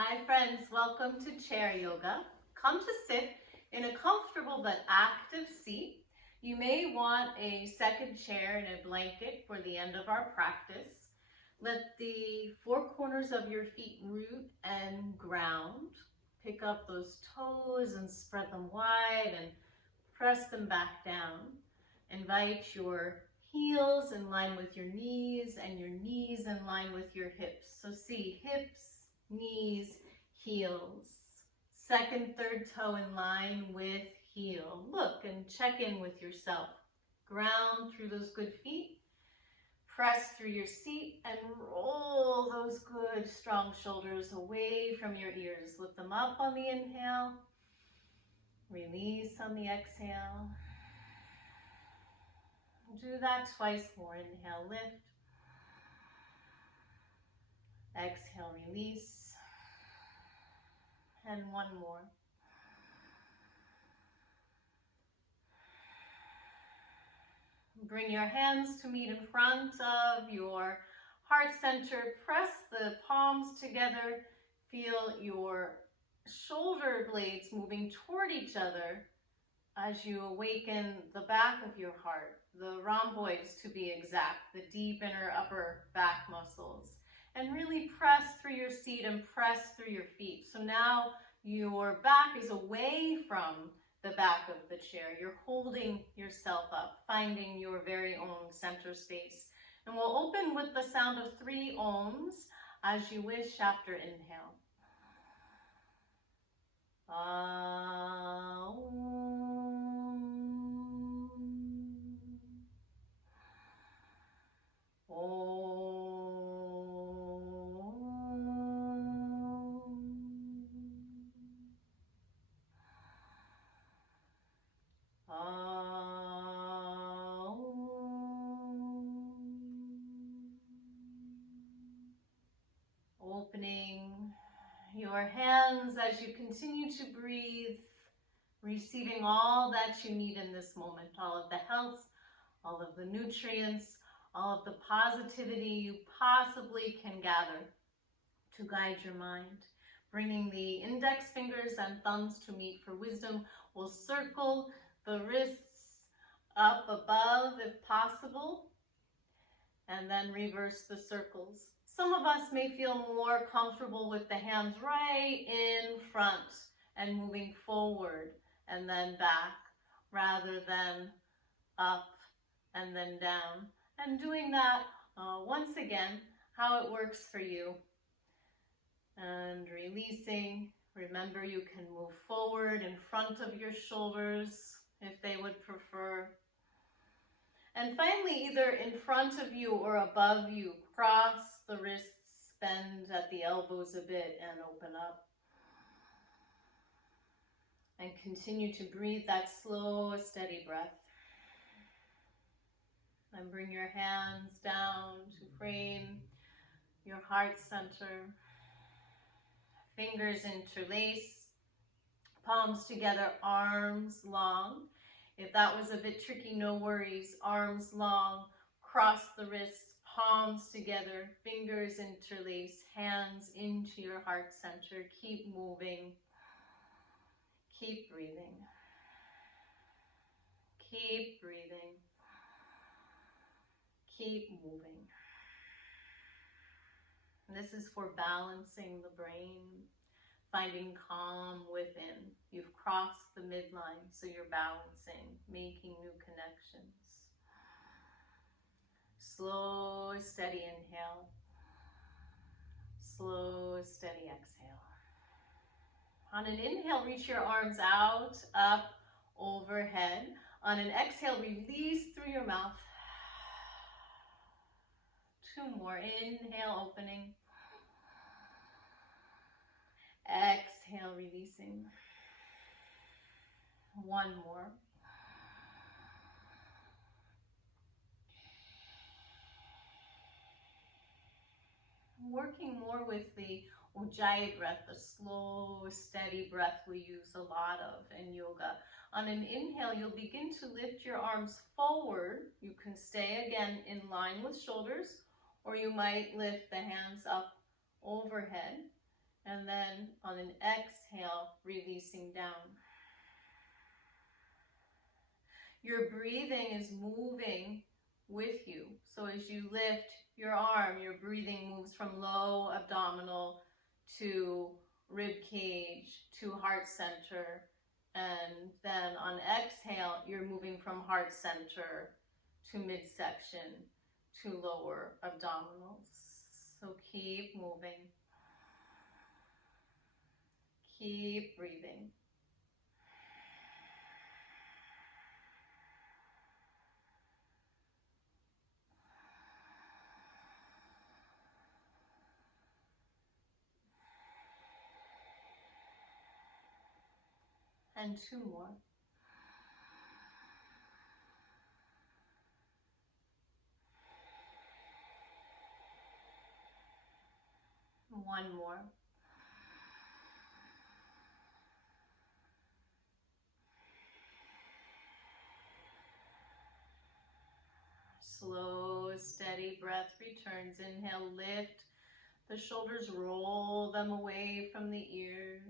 Hi friends, welcome to chair yoga. Come to sit in a comfortable but active seat. You may want a second chair and a blanket for the end of our practice. Let the four corners of your feet root and ground. Pick up those toes and spread them wide and press them back down. Invite your heels in line with your knees and your knees in line with your hips. So see hips, knees, heels. Second, third toe in line with heel. Look and check in with yourself. Ground through those good feet. Press through your seat and roll those good strong shoulders away from your ears. Lift them up on the inhale. Release on the exhale. Do that twice more. Inhale, lift. Exhale, release. And one more. Bring your hands to meet in front of your heart center. Press the palms together. Feel your shoulder blades moving toward each other as you awaken the back of your heart, the rhomboids to be exact, the deep inner upper back muscles. And really press through your seat and press through your feet. So now your back is away from the back of the chair. You're holding yourself up, finding your very own center space. And we'll open with the sound of 3 ohms as you wish after inhale. Opening your hands as you continue to breathe, receiving all that you need in this moment, all of the health, all of the nutrients, all of the positivity you possibly can gather to guide your mind. Bringing the index fingers and thumbs to meet for wisdom. We'll circle the wrists up above if possible, and then reverse the circles. Some of us may feel more comfortable with the hands right in front and moving forward and then back rather than up and then down. And doing that once again, how it works for you. And releasing. Remember, you can move forward in front of your shoulders if they would prefer. And finally, either in front of you or above you, cross the wrists, bend at the elbows a bit and open up. And continue to breathe that slow, steady breath. And bring your hands down to frame your heart center. Fingers interlace, palms together, arms long. If that was a bit tricky, no worries. Arms long, cross the wrists, palms together, fingers interlace, hands into your heart center. Keep moving. Keep breathing. Keep breathing. Keep moving. And this is for balancing the brain, finding calm within. You've crossed the midline, so you're balancing, making new connections. Slow, steady inhale. Slow, steady exhale. On an inhale, reach your arms out, up, overhead. On an exhale, release through your mouth. 2 more. Inhale, opening. Exhale, releasing. 1 more. Working more with the Ujjayi breath, the slow, steady breath we use a lot of in yoga. On an inhale, you'll begin to lift your arms forward. You can stay again in line with shoulders, or you might lift the hands up overhead. And then on an exhale, releasing down. Your breathing is moving with you. So as you lift your arm, your breathing moves from low abdominal to rib cage to heart center. And then on exhale, you're moving from heart center to midsection to lower abdominals. So keep moving. Keep breathing. And 2 more. One more. Slow, steady breath returns. Inhale, lift the shoulders, roll them away from the ears.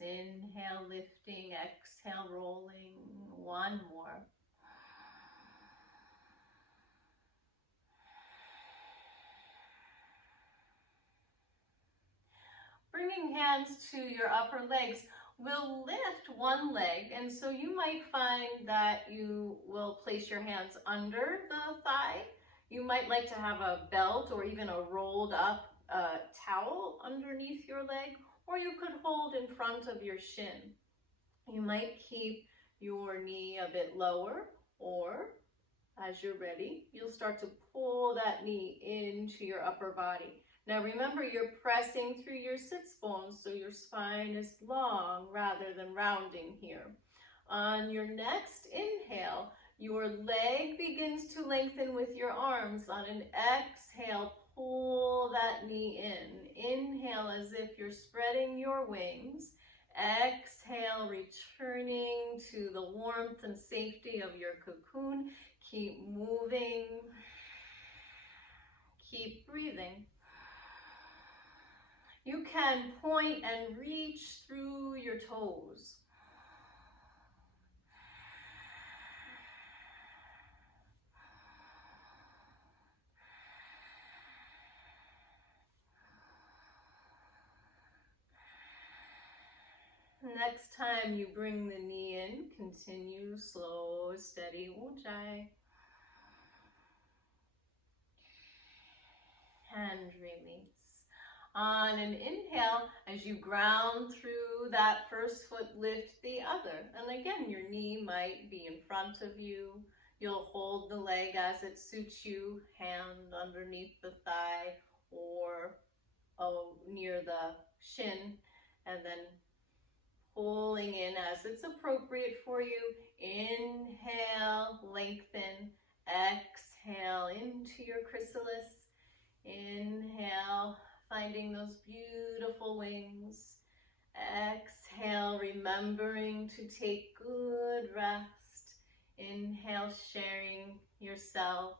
Inhale, lifting, exhale, rolling. One more. Bringing hands to your upper legs. We'll lift one leg, and so you might find that you will place your hands under the thigh. You might like to have a belt or even a rolled up towel underneath your leg, or you could hold in front of your shin. You might keep your knee a bit lower, or as you're ready, you'll start to pull that knee into your upper body. Now remember, you're pressing through your sits bones, so your spine is long rather than rounding here. On your next inhale, your leg begins to lengthen with your arms. On an exhale, pull that knee in. Inhale as if you're spreading your wings. Exhale, returning to the warmth and safety of your cocoon. Keep moving. Keep breathing. You can point and reach through your toes. Next time you bring the knee in, continue slow, steady ujjayi. And release. On an inhale, as you ground through that first foot, lift the other. And again, your knee might be in front of you. You'll hold the leg as it suits you, hand underneath the thigh or near the shin, and then pulling in as it's appropriate for you. Inhale, lengthen. Exhale into your chrysalis. Inhale, finding those beautiful wings. Exhale, remembering to take good rest. Inhale, sharing yourself.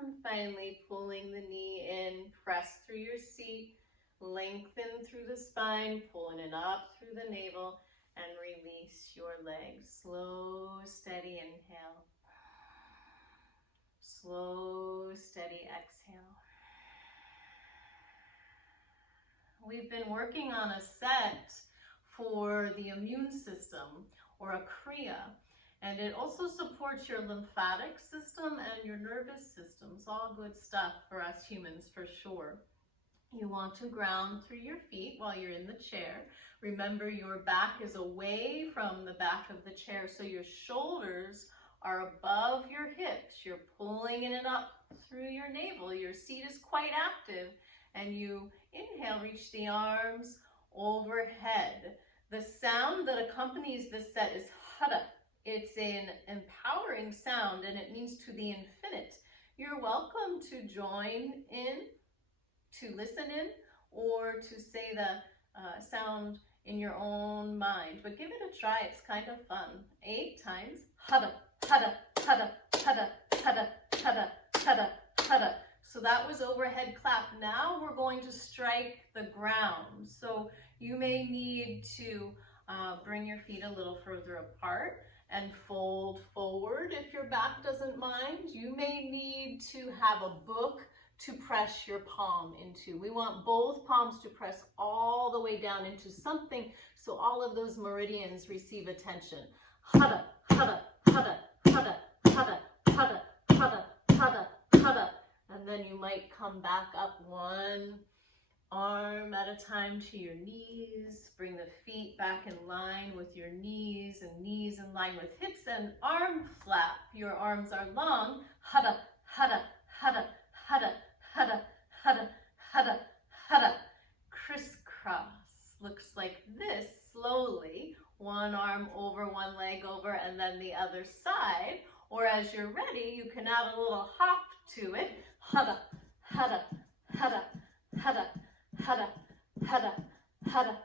And finally, pulling the knee in, press through your seat. Lengthen through the spine, pulling it up through the navel, and release your legs. Slow, steady inhale. Slow, steady exhale. We've been working on a set for the immune system, or a Kriya, and it also supports your lymphatic system and your nervous system. It's all good stuff for us humans, for sure. You want to ground through your feet while you're in the chair. Remember, your back is away from the back of the chair, so your shoulders are above your hips. You're pulling in and up through your navel. Your seat is quite active, and you inhale, reach the arms overhead. The sound that accompanies this set is hada. It's an empowering sound, and it means to the infinite. You're welcome to join in, to listen in, or to say the sound in your own mind, but give it a try. It's kind of fun. 8 times. Hada, hada, hada, hada, hada, hada, hada, hada. So that was overhead clap. Now we're going to strike the ground. So you may need to bring your feet a little further apart and fold forward if your back doesn't mind. You may need to have a book to press your palm into. We want both palms to press all the way down into something so all of those meridians receive attention. Hada, hada, hada, hada, hada, hada, hada, hada, hada. And then you might come back up one arm at a time to your knees. Bring the feet back in line with your knees and knees in line with hips, and arm flap. Your arms are long. Hada, hada, hada, hada, hada, hada, hada, hada. Crisscross looks like this slowly. One arm over, one leg over, and then the other side. Or as you're ready, you can add a little hop to it. Hada, hada, hada, hada, hada, hada, hada,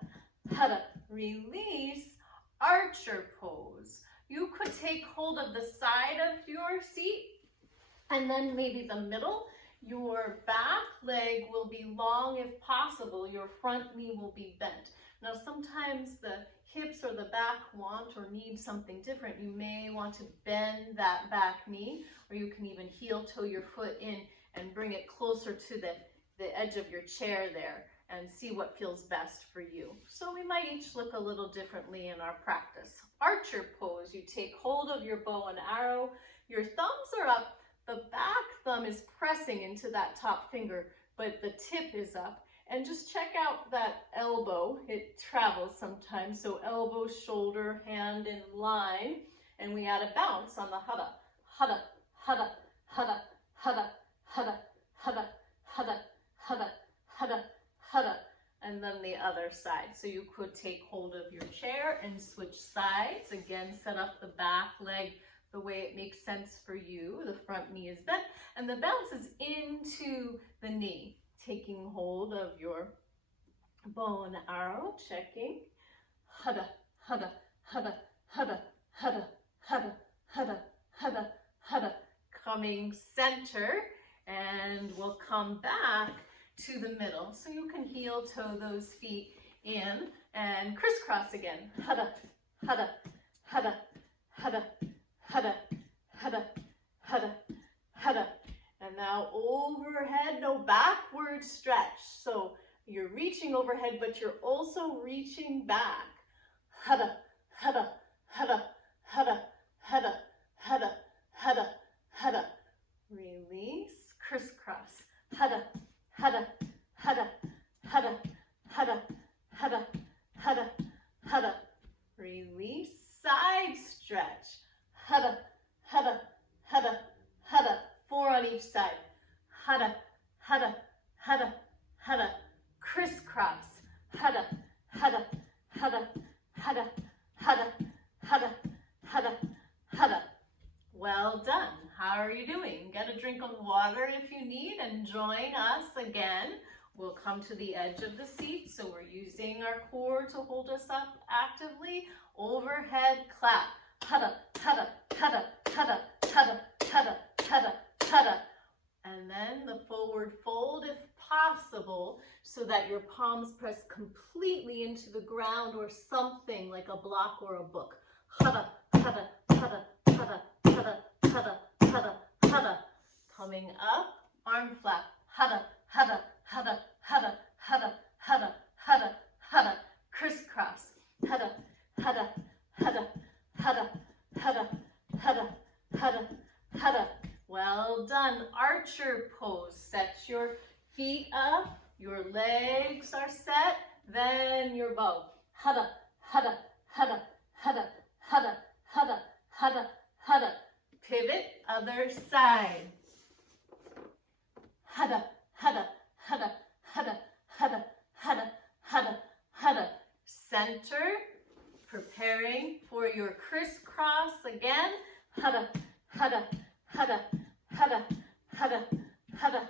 hada. Release, archer pose. You could take hold of the side of your seat and then maybe the middle. Your back leg will be long if possible. Your front knee will be bent. Now sometimes the hips or the back want or need something different. You may want to bend that back knee, or you can even heel toe your foot in and bring it closer to the edge of your chair there and see what feels best for you. So we might each look a little differently in our practice. Archer pose, you take hold of your bow and arrow, your thumbs are up, the back thumb is pressing into that top finger, but the tip is up. And just check out that elbow, it travels sometimes, so elbow, shoulder, hand in line, and we add a bounce on the hada, hada, hada, hada, hada, hada, hada, hada, hada, hada, hada, and then the other side. So you could take hold of your chair and switch sides. Again, set up the back leg the way it makes sense for you. The front knee is bent, and the bounce is into the knee. Taking hold of your bow and arrow, checking. Hada, hada, hada, hada, hada, hada, hada, hada, hada. Coming center, and we'll come back to the middle. So you can heel toe those feet in and crisscross again. Hada, hada, hada, hada, hada, hada, hada, hada. And now overhead, no backward stretch. So you're reaching overhead, but you're also reaching back. Hada, hada, hada, hada, hada, hada, hada, hada. Release, crisscross. Hada, hada, hada, hada, hada, hada, hada, hada. Release, side stretch. Hada, hada, hada, hada. 4 on each side. Hada, hada, hada, hada. Crisscross. Hada, hada, hada, hada, hada, hada, hada, hada. Well done. How are you doing? Get a drink of water if you need and join us again. We'll come to the edge of the seat, so we're using our core to hold us up actively. Overhead clap. Hada, hada, hada, hada, hada, hada, hada, hada. And then the forward fold if possible, so that your palms press completely into the ground or something like a block or a book. Hada, hada, hada, hada, hada, hada, hada, hada. Coming up, arm flap. Hada, hada, hada, hada, hada, hada, hada, hada. Crisscross. Hada, hada, hada, hada, hada, hada, hada, hada. Well done. Archer pose. Set your feet up, your legs are set, then your bow. Hada, hada, hada, hada, hada, hada, hada, hada. Pivot, other side. Hada, hada, hada, hada, hada, hada, hada, hada. Center, preparing for your crisscross again. Hada, hada, hada, hada, hada, hada,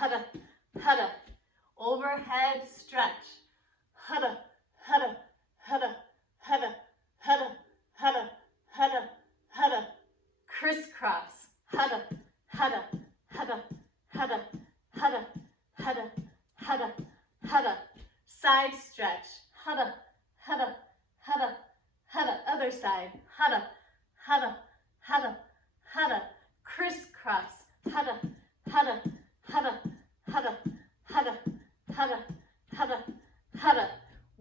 hada, hada. Overhead stretch. Hada, hada, hada, hada, hada, hada, hada, hada. Crisscross, hada, hada, hada, hada, hada, hada, hada, hada. Side stretch, hada, hada, hada, hada. Other side, hada, hada, hada, hada. Crisscross, hada, hada, hada, hada, hada, hada, hada, hada.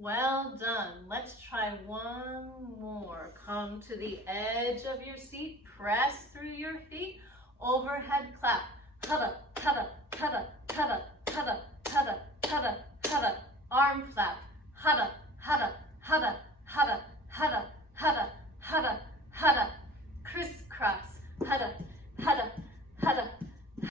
Well done. Let's try one more. Come to the edge of your seat. Press through your feet. Overhead clap. Hada, hada, hada, hada, hada, hada, hada, hada. Arm flap. Hada,